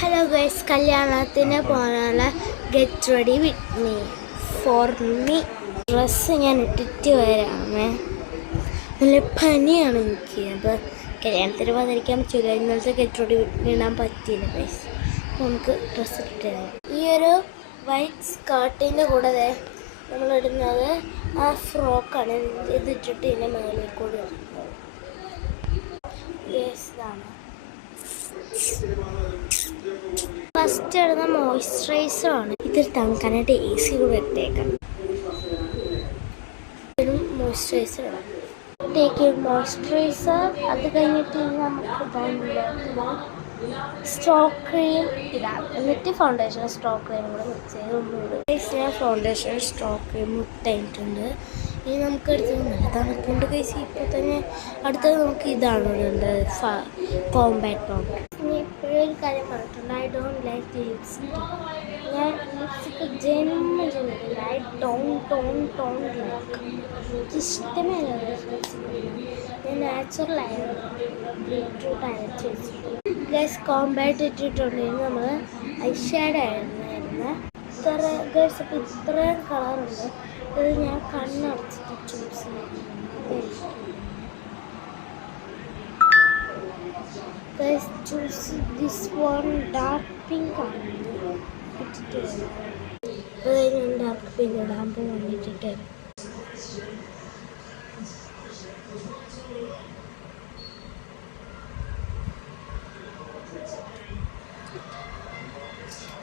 Hello guys, കല്യാണത്തിന് പോകാനുള്ള get ready with me for me. Dress ഞാൻ ഇട്ടിട്ട് വരാമേ. നല്ല പനിയാണ് എനിക്ക്. അപ്പോൾ കല്യാണത്തിന് പോകാതിരിക്കാൻ പറ്റില്ല. ഇന്നലത്തെ ഗെറ്റ് റെഡി വിത്ത് മീ ഇടാൻ പറ്റിയില്ല ഗൈസ്. അപ്പോൾ നമുക്ക് ഡ്രസ്സ് ഇട്ടിട്ട് വരാം. ഈ ഒരു വൈറ്റ് സ്കേർട്ടിൻ്റെ കൂടെ നമ്മളിടുന്നത് ആ ഫ്രോക്കാണ്. ഇതിട്ടിട്ട് ഇതിൻ്റെ മേളിൽ കൂടി ഇടുന്നത് ഗൈസാണ്. ഫസ്റ്റ് ഇടുന്ന മോയ്സ്ചറൈസറാണ്. ഇതൊരു തണുക്കാനായിട്ട് AC കൂടെ ഇട്ടേക്കാം. മോയ്സ്ചറൈസർ ഇടാം. മോയ്സ്ചറൈസർ അത് കഴിഞ്ഞിട്ട് നമുക്ക് സ്ട്രോക്ക് ക്രീം ഇടാം. എന്നിട്ട് ഫൗണ്ടേഷൻ സ്ട്രോക്ക് ക്രീം കൂടെ മിക്സ് ചെയ്ത് ഒന്നുകൂടെ ഞാൻ ഫൗണ്ടേഷൻ സ്ട്രോക്ക് ക്രീം ഇട്ടിട്ടുണ്ട്. ഇനി നമുക്ക് അടുത്തത് നല്ല തണുപ്പുണ്ട് കഴിച്ച്. ഇപ്പോൾ തന്നെ അടുത്തത് നമുക്ക് ഇതാണ് ഇടേണ്ടത്, കോമ്പാക്ട് പൗഡർ. ഇനി ഇപ്പോഴൊരു കാര്യം പറഞ്ഞിട്ടുണ്ട്, ഐ ഡോണ്ട് ലൈക്ക് ലിപ്സ്റ്റിക്. ഞാൻ ലിപ്സ്റ്റിക്ക് ജന്മ ചെയ്തിട്ടില്ല. I don't like. എനിക്കിഷ്ടമേ അല്ല ലിപ്സ്റ്റിക്. ഞാൻ നാച്ചുറലായിരുന്നു ബീട്രൂട്ട് അരച്ച് വെച്ചിട്ട് ഗൈസ് കോമ്പാക്ട് ഇട്ടിട്ടുണ്ടെങ്കിൽ നമ്മൾ ഐ ഷാഡോ ആയിരുന്നു. ഇത്രയും കളറുണ്ട്. ഇത് ഞാൻ കണ്ണടച്ചിട്ട് choose choose this one dark pink ആണ് ഇട്ടിട്ട് വരാം. അത് ഞാൻ ഡാർക്ക് പിങ്ക് ഇടാൻ പോകാനിട്ടിട്ട്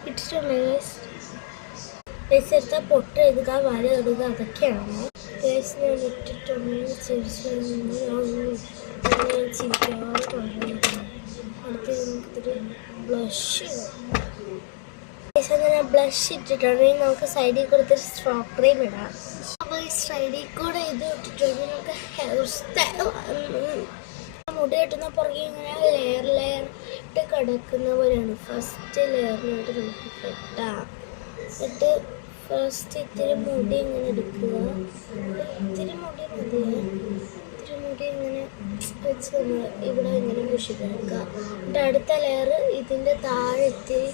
ഇട്ടിട്ടുണ്ട്. എടുത്താൽ പൊട്ട് എടുക്കുക, വര ഇടുക, അതൊക്കെയാണ് കേസ്. ഞാൻ ഇട്ടിട്ടുണ്ടെങ്കിൽ ചിരിക്കാതെ പറയുന്നത്. അടുത്ത് നമുക്കിതൊരു ബ്ലഷ്. അങ്ങനെ ബ്ലഷ് ഇട്ടിട്ടുണ്ടെങ്കിൽ നമുക്ക് സൈഡിൽ കൊടുത്തൊരു സ്ട്രോക്ക് ക്രീം ഇടാം. അപ്പോൾ ഈ സൈഡിൽ കൂടെ ഇത് ഇട്ടിട്ടുണ്ടെങ്കിൽ നമുക്ക് ഹെയർ സ്റ്റൈൽ മുടി കെട്ടുന്ന പുറകെ ഇങ്ങനെ ലെയർ ഇട്ട് കിടക്കുന്ന പോലെയാണ്. ഫസ്റ്റ് ലെയറിനായിട്ട് നമുക്ക് കെട്ടാം. എന്നിട്ട് ഫസ്റ്റ് ഇത്തിരി മുടി ഇങ്ങനെ എടുക്കുക. ഇത്തിരി മുടി മതി. ഇത്തിരി മുടി ഇങ്ങനെ വെച്ച് നമ്മൾ ഇവിടെ ഇങ്ങനെ മുഷിക്കുക. എന്നിട്ട് അടുത്ത ലെയർ ഇതിൻ്റെ താഴെ ഇത്തിരി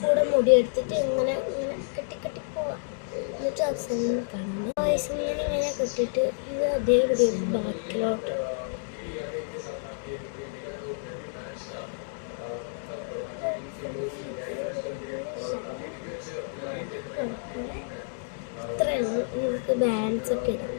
കൂടെ മുടി എടുത്തിട്ട് ഇങ്ങനെ കെട്ടി പോവാം. എന്നിട്ട് അവസാനം കാണുന്നു ഇങ്ങനെ കെട്ടിയിട്ട് ഇത് അതേപടി ബാക്കിലോട്ട് ഇത്രയാണ്. നമുക്ക് ബാൻഡ്സ് ഒക്കെ ഇടാം.